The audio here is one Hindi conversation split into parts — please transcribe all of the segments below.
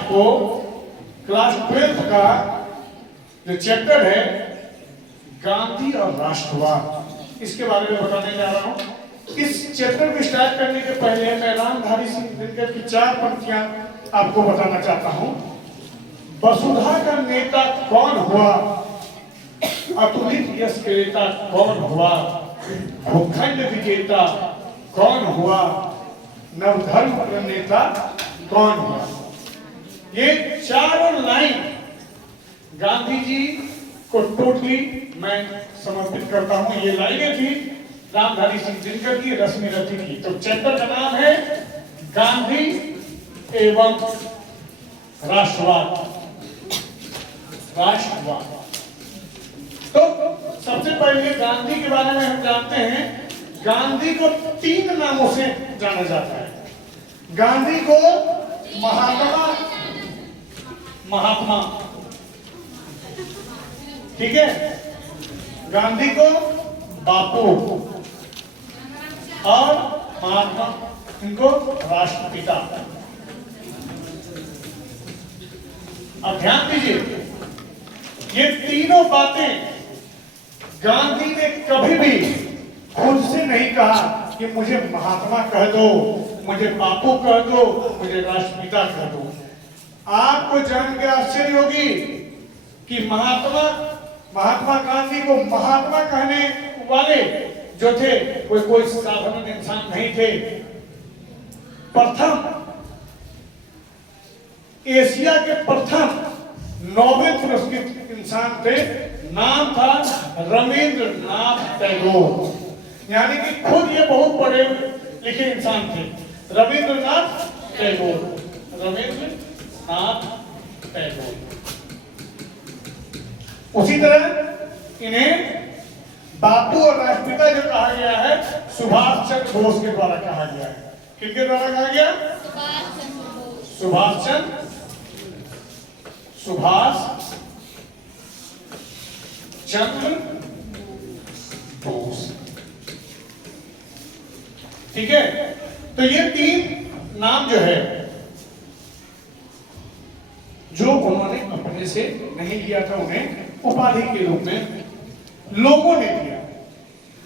आपको क्लास 12 का जो चैप्टर है गांधी और राष्ट्रवाद, इसके बारे में बताने जा रहा हूं। इस चैप्टर को स्टार्ट करने के पहले मैं रामधारी सिंह दिनकर की 4 पंक्तियां आपको बताना चाहता हूं। वसुधा का नेता कौन हुआ, अतुलित यश क्रेता कौन हुआ, भूखंड विजेता कौन हुआ, नवधर्म प्रणेता कौन हुआ। ये 4 लाइन गांधी जी को टोटली मैं समर्पित करता हूं। ये लाइनें थी रामधारी सिंह दिनकर की, रश्मि रथी की। तो चैप्टर का नाम है गांधी एवं राष्ट्रवाद। राष्ट्रवाद। तो सबसे पहले गांधी के बारे में हम जानते हैं। गांधी को 3 नामों से जाना जाता है। गांधी को महात्मा, ठीक है, गांधी को बापू और महात्मा, इनको राष्ट्रपिता। अब ध्यान दीजिए, ये तीनों बातें गांधी ने कभी भी खुद से नहीं कहा कि मुझे महात्मा कह दो, मुझे बापू कह दो, मुझे राष्ट्रपिता कह दो। आपको जान के आश्चर्य होगी कि महात्मा गांधी को महात्मा कहने वाले जो थे कोई साधारण इंसान नहीं थे। एशिया के प्रथम नोबेल पुरस्कृत इंसान थे। नाम था रविंद्रनाथ टैगोर। यानी कि खुद ये बहुत पढ़े लिखे इंसान थे, रविंद्रनाथ टैगोर। रविंद्रनाथ टैगोर। उसी तरह इन्हें बापू और राष्ट्रपिता जो कहा गया है, सुभाष चंद्र बोस के द्वारा कहा गया है। किनके द्वारा कहा गया? सुभाष चंद्र बोस। ठीक है, तो ये 3 नाम जो है, जो उन्होंने अपने से नहीं लिया था, उन्हें उपाधि के रूप में लोगों ने दिया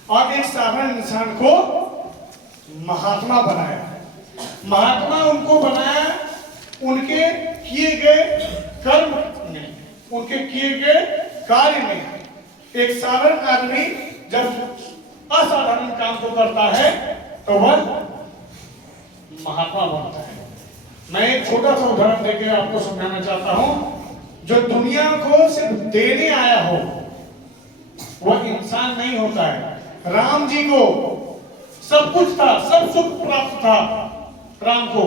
और एक साधारण इंसान को महात्मा बनाया। महात्मा उनको बनाया उनके किए गए कर्म में, उनके किए गए कार्य में। एक साधारण आदमी जब असाधारण काम को करता है तो वह महात्मा बनता है। मैं एक छोटा सा उदाहरण देकर आपको समझाना चाहता हूं। जो दुनिया को सिर्फ देने आया हो वह इंसान नहीं होता है। राम जी को सब कुछ था, सब सुख प्राप्त था राम को,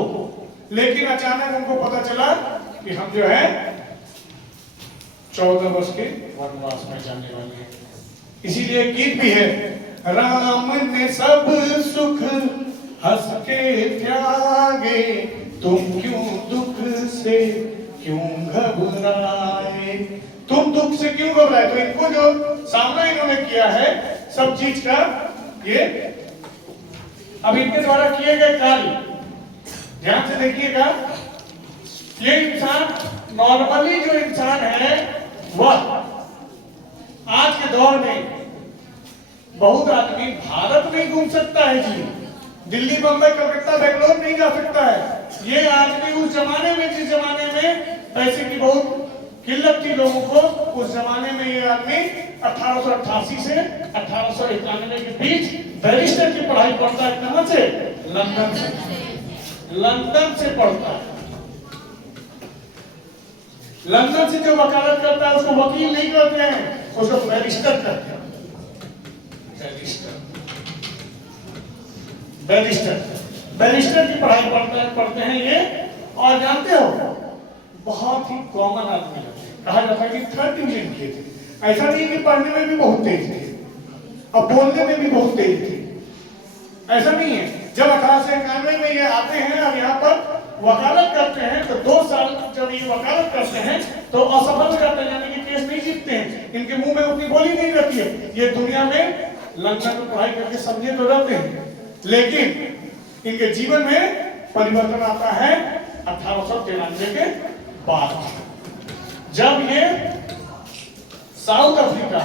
लेकिन अचानक उनको पता चला कि हम जो है 14 वर्ष के वनवास में जाने वाले हैं। इसीलिए गीत भी है, राम ने सब सुख हंस के त्यागे, तुम क्यों दुख से क्यों घबराए। तुम दुख से क्यों घबराए? तो इनको जो सामना इन्होंने किया है सब चीज का, ये अब इनके द्वारा किए गए कार्य ध्यान से देखिएगा। ये इंसान नॉर्मली जो इंसान है वह आज के दौर में बहुत आदमी भारत नहीं घूम सकता है जी, दिल्ली बंबई कलकत्ता बेंगलोर नहीं जा सकता है। ये आदमी उस जमाने में, जिस जमाने में पैसे की बहुत किल्लत थी लोगों को, उस जमाने में ये आदमी 1888 से 1891 के बीच बैरिस्टर की पढ़ाई पढ़ता है। कहां से? लंदन से पढ़ता है। लंदन से जो वकालत करता है उसको वकील नहीं करते हैं, उसको बैरिस्टर करते हैं। बैरिस्टर की पढ़ाई पढ़ते हैं ये। और जानते हो बहुत ही कॉमन आदमी कहा जाता है कि 3rd डिवीजन किए थे। ऐसा नहीं कि पढ़ने में भी बहुत तेज थे और बोलने में भी बहुत तेज थे, ऐसा नहीं है। जब 1891 में ये आते हैं और यहाँ पर वकालत करते हैं तो 2 साल जब ये वकालत करते हैं तो असफल हो जाते हैं, यानी कि केस नहीं जीतते हैं। इनके मुंह में उतनी बोली नहीं रहती है। ये दुनिया में लंदन में पढ़ाई करके समझे तो रहते हैं, लेकिन इनके जीवन में परिवर्तन आता है 1893 के बात। जब ये साउथ अफ्रीका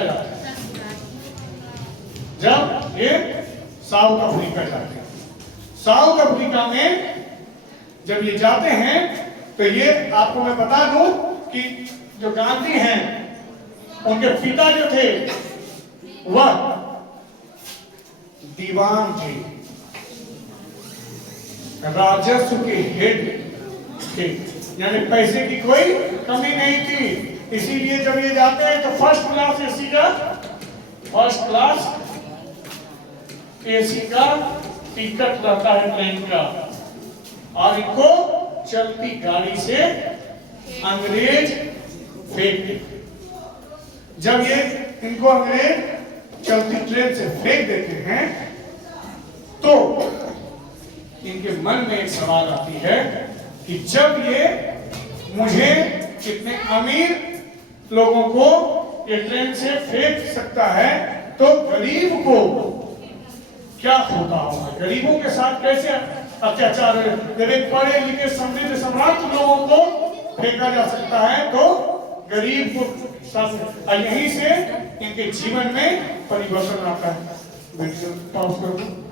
जाते हैं, जब ये साउथ अफ्रीका जाते हैं, साउथ अफ्रीका में जब ये जाते हैं तो ये आपको मैं बता दूं कि जो गांधी हैं उनके पिता जो थे वह दीवान थे, राजस्व के हेड थे, यानी पैसे की कोई कमी नहीं थी। इसीलिए जब ये जाते हैं तो फर्स्ट क्लास एसी का टिकट रहता है ट्रेन का, और इनको चलती गाड़ी से अंग्रेज फेंक देते। जब ये इनको अंग्रेज चलती ट्रेन से फेंक देते हैं तो इनके मन में एक सवाल आती है कि जब ये मुझे कितने अमीर लोगों को ये ट्रेन से फेंक सकता है तो गरीब को क्या होता होगा, गरीबों के साथ कैसे अत्याचार है। जब एक पढ़े लिखे समृद्ध सम्राट लोगों को फेंका जा सकता है तो गरीब को साथ, यहीं से इनके जीवन में परिवर्तन आता है। पॉज करो।